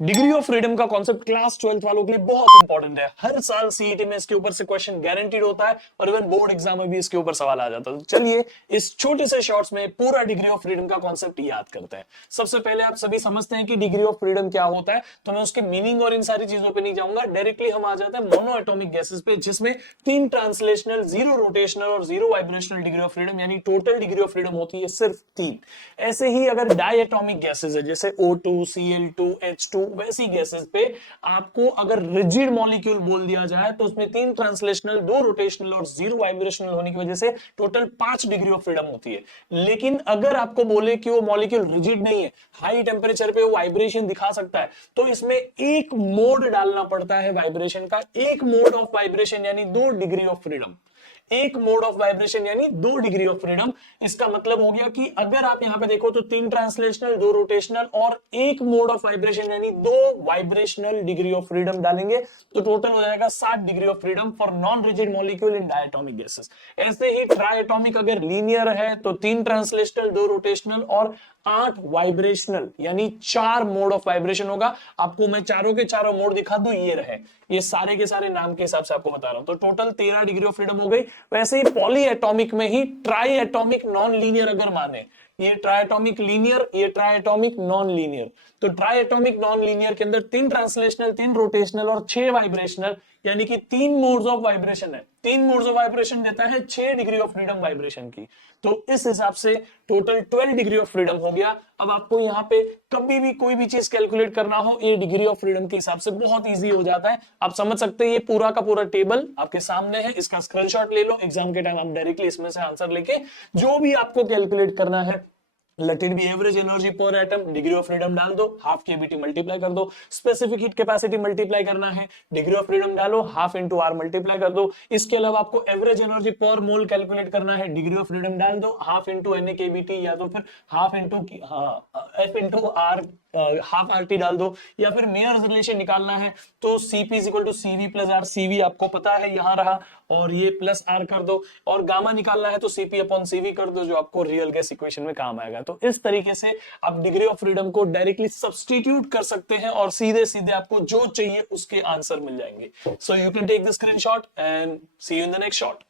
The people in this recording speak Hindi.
डिग्री ऑफ फ्रीडम का कॉन्सेप्ट क्लास 12th वालों के लिए बहुत इंपॉर्टेंट है। हर साल सीईटी में इसके ऊपर से क्वेश्चन गारंटीड होता है और इवन बोर्ड एग्जाम में भी इसके ऊपर सवाल आ जाता है। तो चलिए इस छोटे से शॉर्ट्स में पूरा डिग्री ऑफ फ्रीडम का कॉन्सेप्ट याद करते हैं। सबसे पहले आप सभी समझते हैं कि डिग्री ऑफ फ्रीडम क्या होता है, तो मैं उसके मीनिंग और इन सारी चीजों पर नहीं जाऊंगा, डायरेक्टली हम आ जाते हैं मोनो एटॉमिक गैसेस पे, जिसमें 3 ट्रांसलेशनल, 0 रोटेशनल और 0 वाइब्रेशनल डिग्री ऑफ फ्रीडम, यानी टोटल डिग्री ऑफ फ्रीडम होती है सिर्फ 3। ऐसे ही अगर डाई एटॉमिक गैसेस है जैसे O2, Cl2, H2, वैसी गैसेस पे आपको अगर रिजिड मॉलिक्यूल बोल दिया जाए तो उसमें 3 ट्रांसलेशनल, 2 रोटेशनल और 0 वाइब्रेशनल होने की वजह से टोटल 5 डिग्री ऑफ फ्रीडम होती है। लेकिन अगर आपको बोले कि वो मॉलिक्यूल रिजिड नहीं है, हाई टेम्परेचर पे वो वाइब्रेशन दिखा सकता है, तो इसमें एक मोड डालना पड़ता है वाइब्रेशन का, एक मोड ऑफ वाइब्रेशन यानी 2 डिग्री ऑफ फ्रीडम। एक मोड ऑफ वाइब्रेशन यानी 2 डिग्री ऑफ फ्रीडम। इसका मतलब हो गया कि अगर आप यहां पे देखो तो 3 ट्रांसलेशनल, 2 रोटेशनल और एक मोड ऑफ वाइब्रेशन यानी 2 वाइब्रेशनल डिग्री ऑफ फ्रीडम डालेंगे तो टोटल हो जाएगा 7 degree of freedom for non rigid molecule in diatomic gases. ऐसे ही ट्राइएटॉमिक अगर लीनियर है तो 3 ट्रांसलेशनल, 2 रोटेशनल और 8 वाइब्रेशनल, यानी 4 मोड ऑफ वाइब्रेशन होगा। आपको मैं चारों के चारों मोड दिखा दूं, ये रहे, ये सारे के सारे नाम के हिसाब से आपको बता रहा हूं। तो टोटल 13 डिग्री ऑफ फ्रीडम हो गई। वैसे ही पॉली एटॉमिक में ही ट्राई एटॉमिक नॉन लीनियर अगर माने, ये ट्राई एटॉमिक लीनियर, ये ट्राई एटॉमिक नॉन लीनियर, तो ट्राई एटॉमिक नॉन लीनियर के अंदर 3 ट्रांसलेशनल, 3 रोटेशनल और 6 वाइब्रेशनल, यानी कि 3 मोड्स ऑफ वाइब्रेशन है। 3 मोड्स ऑफ वाइब्रेशन देता है 6 डिग्री ऑफ फ्रीडम वाइब्रेशन की। तो इस हिसाब से टोटल 12 डिग्री ऑफ फ्रीडम हो गया। अब आपको यहां पे कभी भी कोई भी चीज कैलकुलेट करना हो, ये डिग्री ऑफ फ्रीडम के हिसाब से बहुत इजी हो जाता है। आप समझ सकते हैं, ये पूरा का पूरा टेबल आपके सामने है, इसका स्क्रीनशॉट ले लो। एग्जाम के टाइम आप डायरेक्टली इसमें से आंसर लेके जो भी आपको कैलकुलेट करना है, let it be average energy पर एटम, डिग्री ऑफ फ्रीडम डाल दो, हाफ केबीटी मल्टीप्लाई कर दो। स्पेसिफिक हीट कैपेसिटी मल्टीप्लाई करना है, डिग्री ऑफ फ्रीडम डालो, हाफ इंटू आर मल्टीप्लाई कर दो। इसके अलावा आपको एवरेज एनर्जी पर मोल कैलकुलेट करना है, डिग्री ऑफ फ्रीडम डाल दो, half into N A KBT, या तो फिर half into F into R, half R T डाल दो। या फिर मेयर्स रिलेशन निकालना है तो CP is equal to CV plus R, CV आपको पता है यहां रहा, और ये प्लस आर कर दो। और गामा निकालना है तो सीपी अपॉन सीवी कर दो, जो आपको रियल गैस इक्वेशन में काम आएगा। तो इस तरीके से आप डिग्री ऑफ फ्रीडम को डायरेक्टली सब्स्टिट्यूट कर सकते हैं और सीधे सीधे आपको जो चाहिए उसके आंसर मिल जाएंगे। So you can take the screenshot and see you in the next shot.